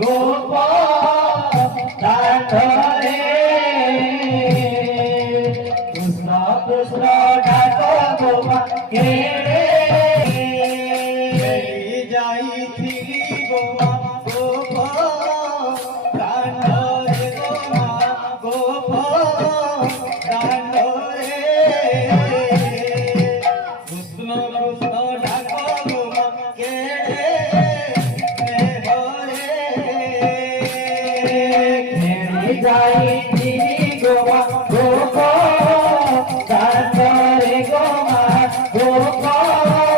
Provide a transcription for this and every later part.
গোপদারে কৃষ্ণ কৃষ্ণ ডাক গোমা কে যাইছিলি গোমা গোপদারে গোমা গোপদারে কৃষ্ণ কৃষ্ণ ডাক গোমা কে যাইছিলি গোমা গোপদারে গোমা গোপদারে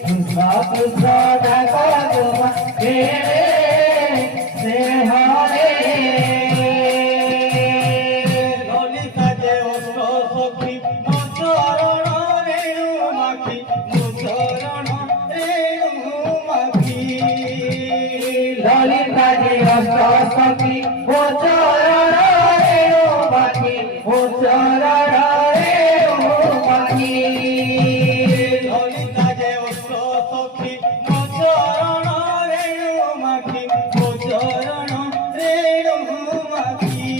কৃষ্ণ কৃষ্ণ ডাক গোমা কে হরে ললিতা যে অষ্ট সখী চরণ রেণু মাখি চরণ রেণু মাখি ললিতা যে অষ্ট সখী চরণ রেণু মাখি চরণ রেণু মাখি ললিতা যে অষ্ট সখী চরণ রেণু মাখি চরণ রেণু মাখি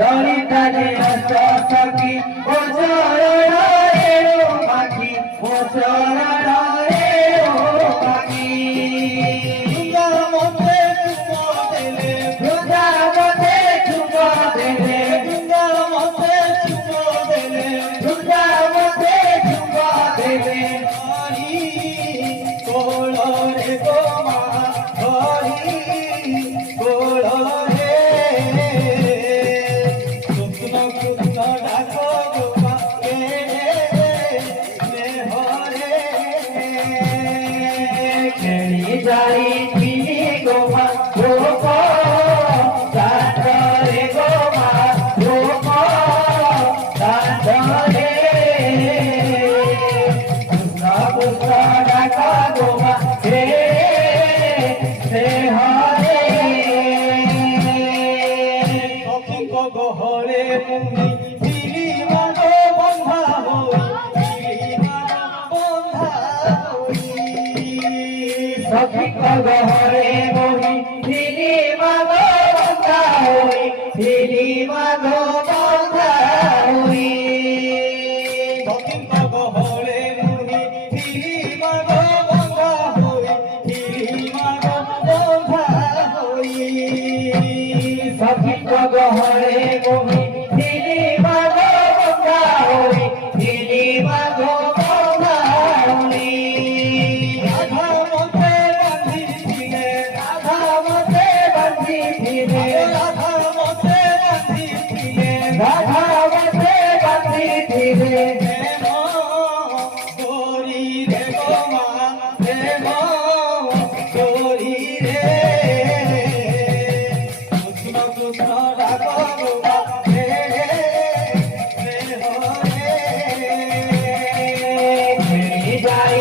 ললিতা যে অষ্ট সখী চরণ রেণু মাখি চরণ রেণু মাখি যাইছিলি গোমা গোপদারে গোমা গোপদারে কৃষ্ণ কৃষ্ণ ডাক গোমা হে হরে সখীক গহরে মুনি দিলি মান বন্ধা হই সখীক গহরে মোহি দিলি মাগ বন্ধা হই দিলি মাগ বন্ধা হই সখীক গহরে মোহি দিলি মাগ বন্ধা হই দিলি মাগ বন্ধা হই সখীক গহরে মোহি দিলি মাগ বন্ধা হই দিলি মাগ বন্ধা হই রাধাবতে বাঁধিলে তোরি রে গোমা প্রেম তোরি রে কৃষ্ণ কৃষ্ণ ডাক গোমা হে হরে যাই